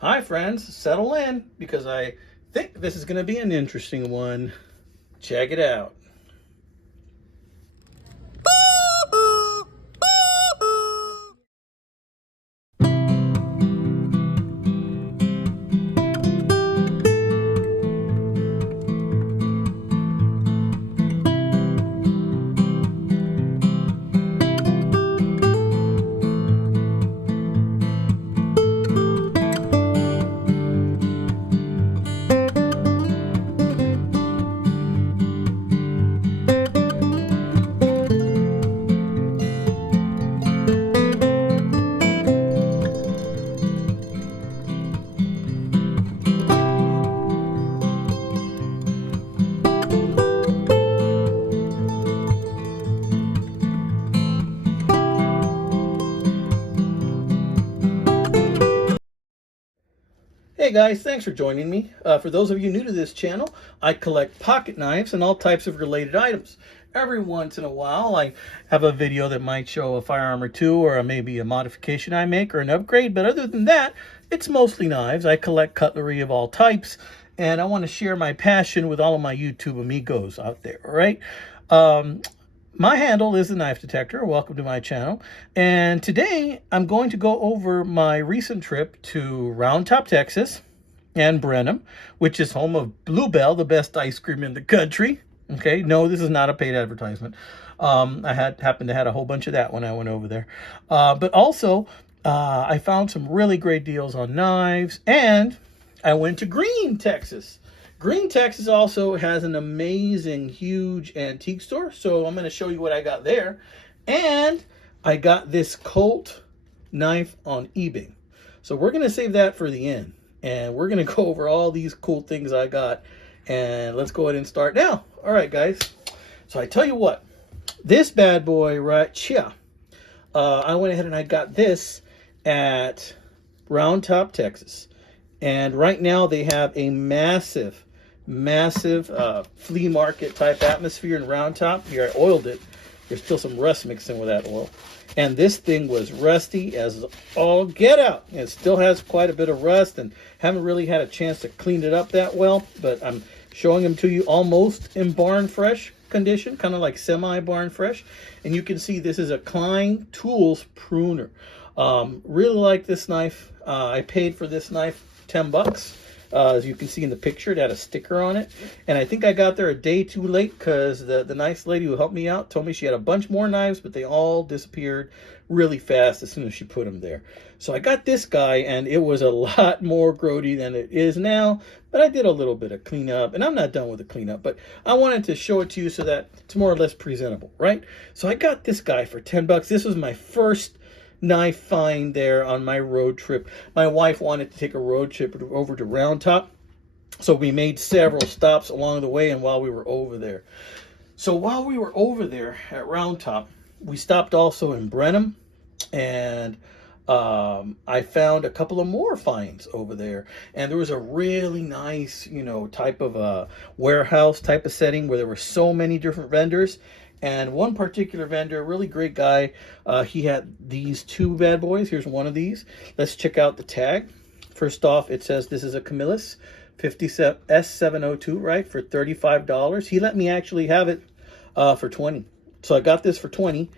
Hi friends, settle in because I think this is going to be an interesting one. Check it out. Hey guys, thanks for joining me. For those of you new to this channel, I collect pocket knives and all types of related items. Every once in a while, I have a video that might show a firearm or two, or maybe a modification I make or an upgrade. But other than that, it's mostly knives. I collect cutlery of all types, and I want to share my passion with all of my YouTube amigos out there, all right? My handle is the Knife Detector. Welcome to my channel. And today I'm going to go over my recent trip to Round Top, Texas and Brenham, which is home of Bluebell, the best ice cream in the country. Okay, no, this is not a paid advertisement. I happened to have a whole bunch of that when I went over there. But also, I found some really great deals on knives, and I went to Green, Texas. Green, Texas also has an amazing, huge antique store. So I'm going to show you what I got there. And I got this Colt knife on eBay. So we're going to save that for the end. And we're going to go over all these cool things I got. And let's go ahead and start now. All right, guys. So I tell you what. This bad boy right here. I went ahead and I got this at Round Top, Texas. And right now they have a massive flea market type atmosphere in Round Top. Here, I oiled it. There's still some rust mixed in with that oil. And this thing was rusty as all get out. It still has quite a bit of rust, and haven't really had a chance to clean it up that well. But I'm showing them to you almost in barn fresh condition, kind of like semi barn fresh. And you can see this is a Klein Tools Pruner. Really like this knife. I paid for this knife $10. As you can see in the picture, it had a sticker on it. And I think I got there a day too late because the nice lady who helped me out told me she had a bunch more knives, but they all disappeared really fast as soon as she put them there. So I got this guy, and it was a lot more grody than it is now. But I did a little bit of cleanup, and I'm not done with the cleanup. But I wanted to show it to you so that it's more or less presentable, right? So I got this guy for $10. This was my first knife find there on my road trip. My wife wanted to take a road trip over to Round Top, so we made several stops along the way and while we were over there. So while we were over there at Round Top, we stopped also in Brenham, and I found a couple of more finds over there. And there was a really nice, type of a warehouse type of setting where there were so many different vendors. And one particular vendor, really great guy, he had these two bad boys. Here's one of these. Let's check out the tag. First off, it says this is a Camillus 57 S702, right, for $35. He let me actually have it for $20. So I got this for $20.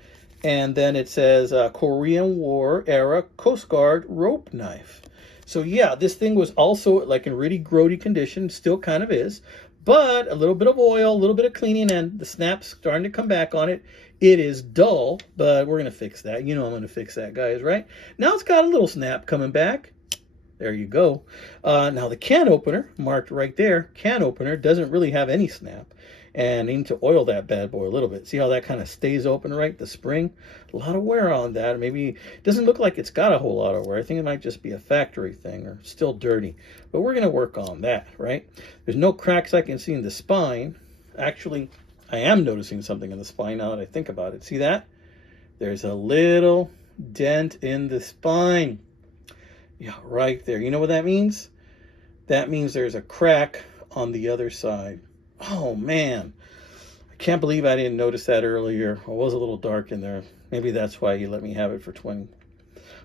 And then it says Korean War era Coast Guard rope knife. So yeah, this thing was also like in really grody condition, still kind of is. But a little bit of oil, a little bit of cleaning, and the snap's starting to come back on it. It is dull, but we're going to fix that. You know I'm going to fix that, guys, right? Now it's got a little snap coming back. There you go. Now the can opener, marked right there, can opener, doesn't really have any snap. And I need to oil that bad boy a little bit. See how that kind of stays open, right? The spring, a lot of wear on that. Maybe it doesn't look like it's got a whole lot of wear. I think it might just be a factory thing or still dirty. But we're going to work on that, right? There's no cracks I can see in the spine. Actually, I am noticing something in the spine now that I think about it. See that? There's a little dent in the spine. Yeah, right there. You know what that means? That means there's a crack on the other side. Oh, man. I can't believe I didn't notice that earlier. It was a little dark in there. Maybe that's why you let me have it for $20.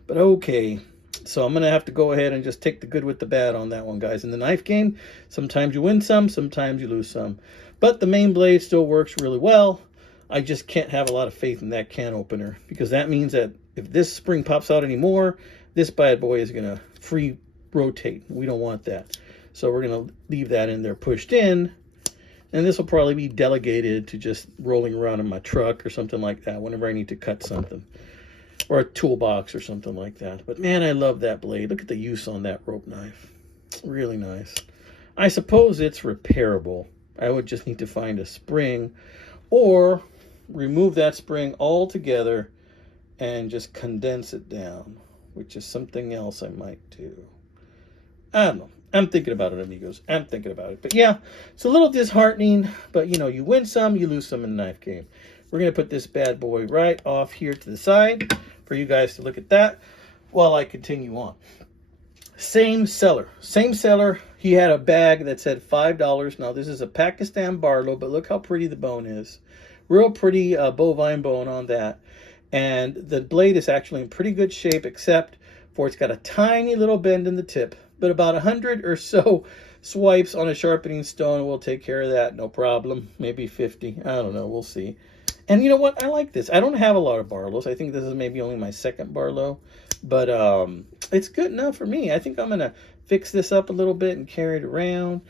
But okay. So I'm going to have to go ahead and just take the good with the bad on that one, guys. In the knife game, sometimes you win some, sometimes you lose some. But the main blade still works really well. I just can't have a lot of faith in that can opener, because that means that if this spring pops out anymore, this bad boy is going to free rotate. We don't want that. So we're going to leave that in there pushed in. And this will probably be delegated to just rolling around in my truck or something like that whenever I need to cut something. Or a toolbox or something like that. But man, I love that blade. Look at the use on that rope knife. Really nice. I suppose it's repairable. I would just need to find a spring or remove that spring altogether and just condense it down, which is something else I might do. I don't know. I'm thinking about it, amigos. I'm thinking about it. But yeah, it's a little disheartening, but you know, you win some, you lose some in the knife game. We're going to put this bad boy right off here to the side for you guys to look at that while I continue on. Same seller. He had a bag that said $5. Now, this is a Pakistan barlow, but look how pretty the bone is. Real pretty bovine bone on that. And the blade is actually in pretty good shape, except for it's got a tiny little bend in the tip. But about 100 or so swipes on a sharpening stone will take care of that, no problem. Maybe 50. I don't know. We'll see. And you know what? I like this. I don't have a lot of barlows. I think this is maybe only my second barlow. But it's good enough for me. I think I'm going to fix this up a little bit and carry it around.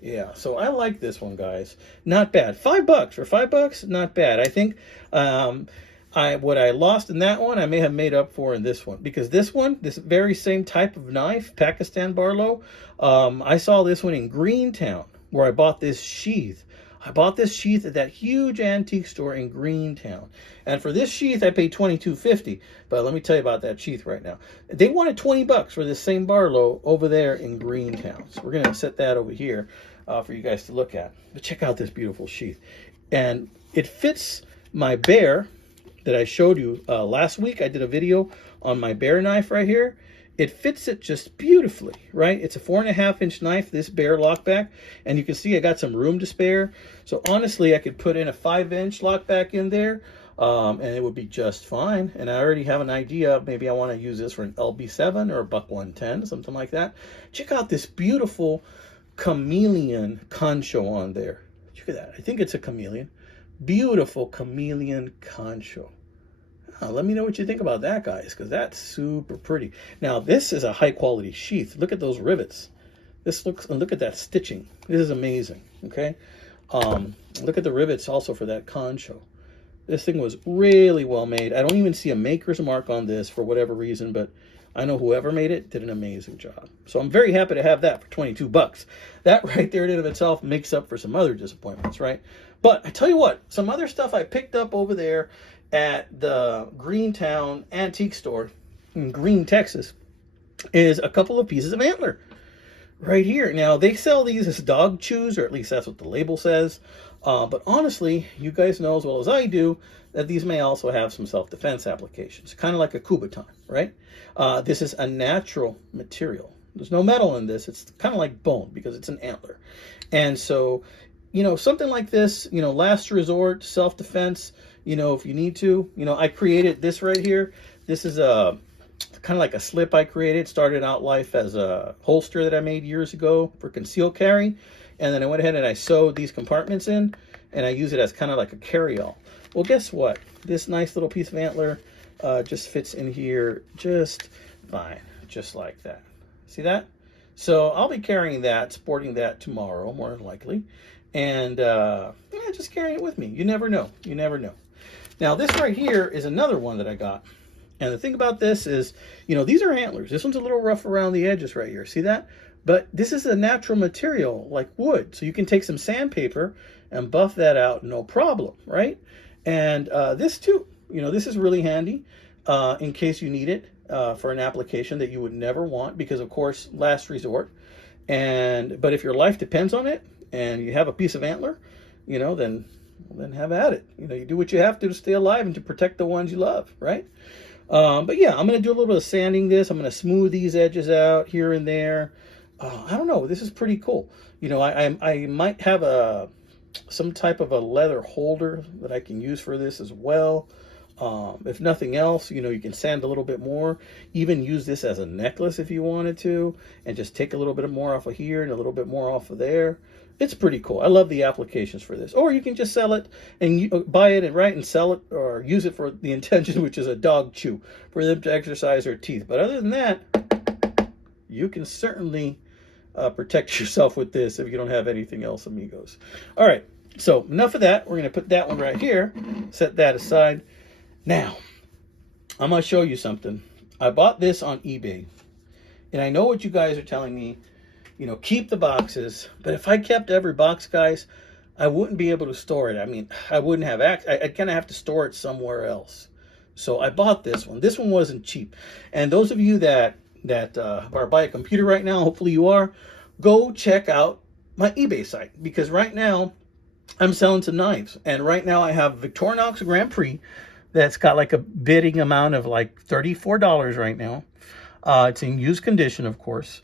Yeah, so I like this one, guys. Not bad. $5 for $5, not bad. I think what I lost in that one, I may have made up for in this one. Because this one, this very same type of knife, Pakistan barlow, I saw this one in Greentown, where I bought this sheath. I bought this sheath at that huge antique store in Greentown. And for this sheath, I paid $22.50. But let me tell you about that sheath right now. They wanted $20 for this same barlow over there in Greentown. So we're going to set that over here for you guys to look at. But check out this beautiful sheath. And it fits my bear that I showed you last week. I did a video on my bear knife right here. It fits it just beautifully, right? It's a 4.5-inch knife, this bear lockback, and you can see I got some room to spare. So honestly, I could put in a 5-inch lockback in there, and it would be just fine. And I already have an idea of maybe I want to use this for an LB7 or a Buck 110, something like that. Check out this beautiful chameleon concho on there. Look at that. I think it's a chameleon. Beautiful chameleon concho. Let me know what you think about that, guys, because that's super pretty. Now, this is a high-quality sheath. Look at those rivets. Look at that stitching. This is amazing, okay? Look at the rivets also for that concho. This thing was really well made. I don't even see a maker's mark on this for whatever reason, but I know whoever made it did an amazing job. So I'm very happy to have that for $22. That right there in and of itself makes up for some other disappointments, right? But I tell you what, some other stuff I picked up over there at the Greentown antique store in Green, Texas, is a couple of pieces of antler right here. Now, they sell these as dog chews, or at least that's what the label says. But honestly, you guys know as well as I do that these may also have some self-defense applications, kind of like a Kubotan, right? This is a natural material. There's no metal in this. It's kind of like bone because it's an antler. And so, you know, something like this, you know, last resort, self-defense, you know, if you need to. You know, I created this right here. This is a kind of like a slip I created. Started out life as a holster that I made years ago for concealed carry. And then I went ahead and I sewed these compartments in, and I use it as kind of like a carry-all. Well, guess what? This nice little piece of antler just fits in here just fine, just like that. See that? So I'll be carrying that, sporting that tomorrow, more than likely. And yeah, just carrying it with me. You never know. You never know. Now, this right here is another one that I got. And the thing about this is, you know, these are antlers. This one's a little rough around the edges right here. See that? But this is a natural material like wood. So you can take some sandpaper and buff that out, no problem, right? And this too, you know, this is really handy in case you need it for an application that you would never want because, of course, last resort. But if your life depends on it and you have a piece of antler, you know, then have at it. You know, you do what you have to stay alive and to protect the ones you love, right? But yeah, I'm going to do a little bit of sanding this. I'm going to smooth these edges out here and there. I don't know. This is pretty cool. You know, I might have some type of a leather holder that I can use for this as well. If nothing else, you know, you can sand a little bit more. Even use this as a necklace if you wanted to, and just take a little bit more off of here and a little bit more off of there. It's pretty cool. I love the applications for this. Or you can just sell it and buy it and sell it, or use it for the intention, which is a dog chew, for them to exercise their teeth. But other than that, you can certainly protect yourself with this if you don't have anything else, amigos. All right, so enough of that. We're going to put that one right here, set that aside. Now, I'm going to show you something. I bought this on eBay, and I know what you guys are telling me, you know, keep the boxes. But if I kept every box, guys, I wouldn't be able to store it. I mean, I wouldn't have I'd kind of have to store it somewhere else. So I bought this one. This one wasn't cheap. And those of you that are buying a computer right now, hopefully you are, go check out my eBay site, because right now I'm selling some knives. And right now I have Victorinox Grand Prix that's got like a bidding amount of like $34 right now. It's in used condition, of course.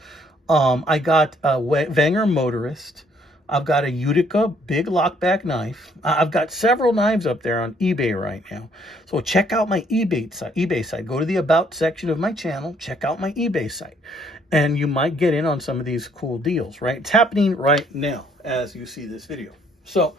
I got a Wenger Motorist. I've got a Utica big lockback knife. I've got several knives up there on eBay right now. So check out my eBay site. Go to the About section of my channel. Check out my eBay site. And you might get in on some of these cool deals, right? It's happening right now as you see this video. So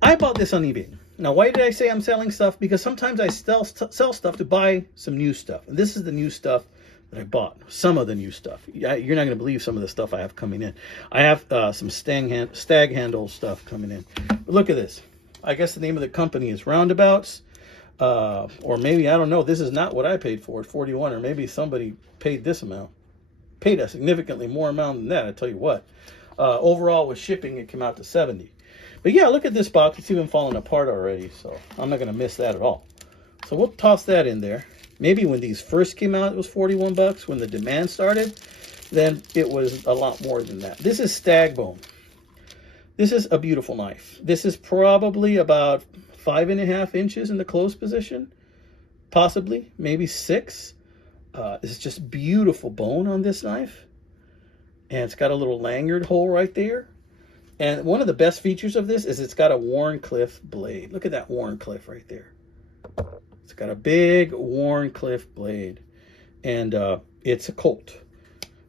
I bought this on eBay. Now, why did I say I'm selling stuff? Because sometimes I sell stuff to buy some new stuff. And this is the new stuff that I bought. Some of the new stuff. You're not going to believe some of the stuff I have coming in. I have some stag handle stuff coming in. But look at this. I guess the name of the company is Roundabouts. Or maybe, I don't know. This is not what I paid for it, 41. Or maybe somebody paid this amount. Paid a significantly more amount than that, I tell you what. Overall, with shipping, it came out to 70. But yeah, look at this box. It's even falling apart already, so I'm not going to miss that at all. So we'll toss that in there. Maybe when these first came out, it was 41 bucks. When the demand started, then it was a lot more than that. This is stag bone. This is a beautiful knife. This is probably about 5.5 inches in the close position, possibly, maybe 6. This is just beautiful bone on this knife. And it's got a little lanyard hole right there. And one of the best features of this is it's got a Wharncliffe blade. Look at that Wharncliffe right there. It's got a big Wharncliffe blade. And it's a Colt.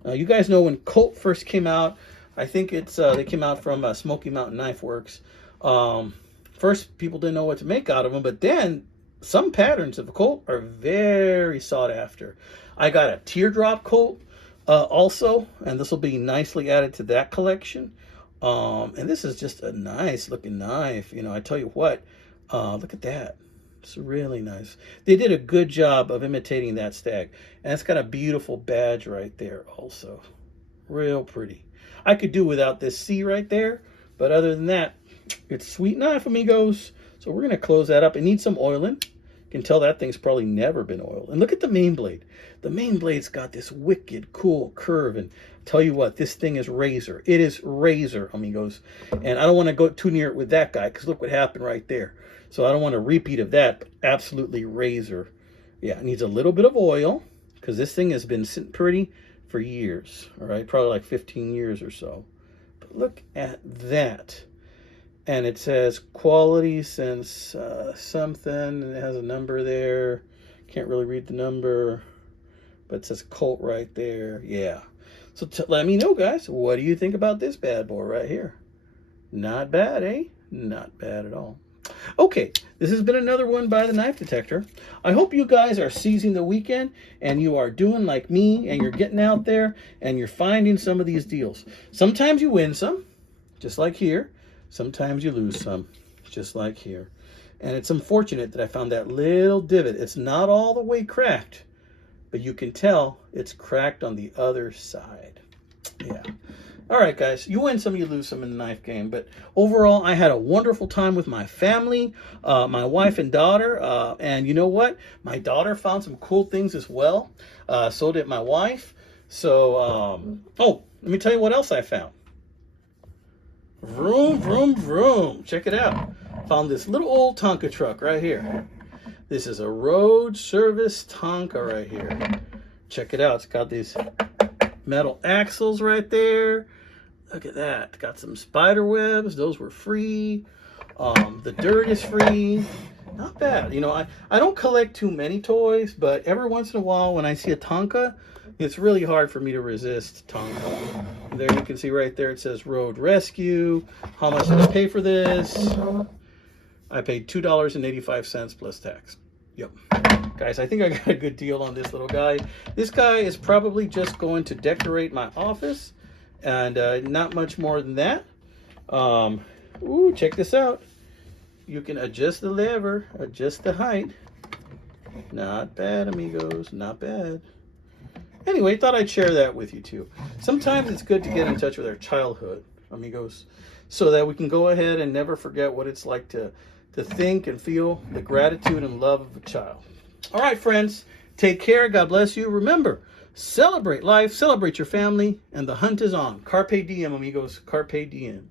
Now, you guys know when Colt first came out, I think it's they came out from Smoky Mountain Knife Works. First, people didn't know what to make out of them, but then some patterns of Colt are very sought after. I got a teardrop Colt also, and this will be nicely added to that collection. And this is just a nice looking knife. You know, I tell you what, look at that. It's really nice. They did a good job of imitating that stag. And it's got a beautiful badge right there also. Real pretty. I could do without this C right there, but other than that, it's a sweet knife, amigos. So we're going to close that up. It needs some oiling. You can tell that thing's probably never been oiled. And look at the main blade. The main blade's got this wicked cool curve. And tell you what, this thing is razor. It is razor, amigos. And I don't want to go too near it with that guy, because look what happened right there. So I don't want a repeat of that. But absolutely razor. Yeah, it needs a little bit of oil, because this thing has been sitting pretty for years. All right, probably like 15 years or so. But look at that. And it says quality since something, and it has a number there. Can't really read the number, but it says Colt right there. Yeah. So let me know, guys, what do you think about this bad boy right here? Not bad, eh? Not bad at all. Okay, this has been another one by the Knife Detector. I hope you guys are seizing the weekend and you are doing like me, and you're getting out there and you're finding some of these deals. Sometimes you win some, just like here. Sometimes you lose some, just like here. And it's unfortunate that I found that little divot. It's not all the way cracked, but you can tell it's cracked on the other side. Yeah. All right, guys. You win some, you lose some in the knife game. But overall, I had a wonderful time with my family, my wife and daughter. And you know what? My daughter found some cool things as well. So did my wife. So, oh, let me tell you what else I found. Vroom, vroom, vroom. Check it out. Found this little old Tonka truck right here. This is a road service Tonka right here. Check it out. It's got these metal axles right there. Look at that. Got some spider webs. Those were free. The dirt is free. Not bad. You know, I don't collect too many toys, but every once in a while when I see a Tonka, it's really hard for me to resist Tonka. There you can see right there, it says Road Rescue. How much did I pay for this? I paid $2.85 plus tax. Yep. Guys, I think I got a good deal on this little guy. This guy is probably just going to decorate my office, and not much more than that. Ooh, check this out. You can adjust the lever, adjust the height. Not bad, amigos, not bad. Anyway, thought I'd share that with you too. Sometimes it's good to get in touch with our childhood, amigos, so that we can go ahead and never forget what it's like to think and feel the gratitude and love of a child. All right, friends, take care. God bless you. Remember, celebrate life, celebrate your family, and the hunt is on. Carpe diem, amigos. Carpe diem.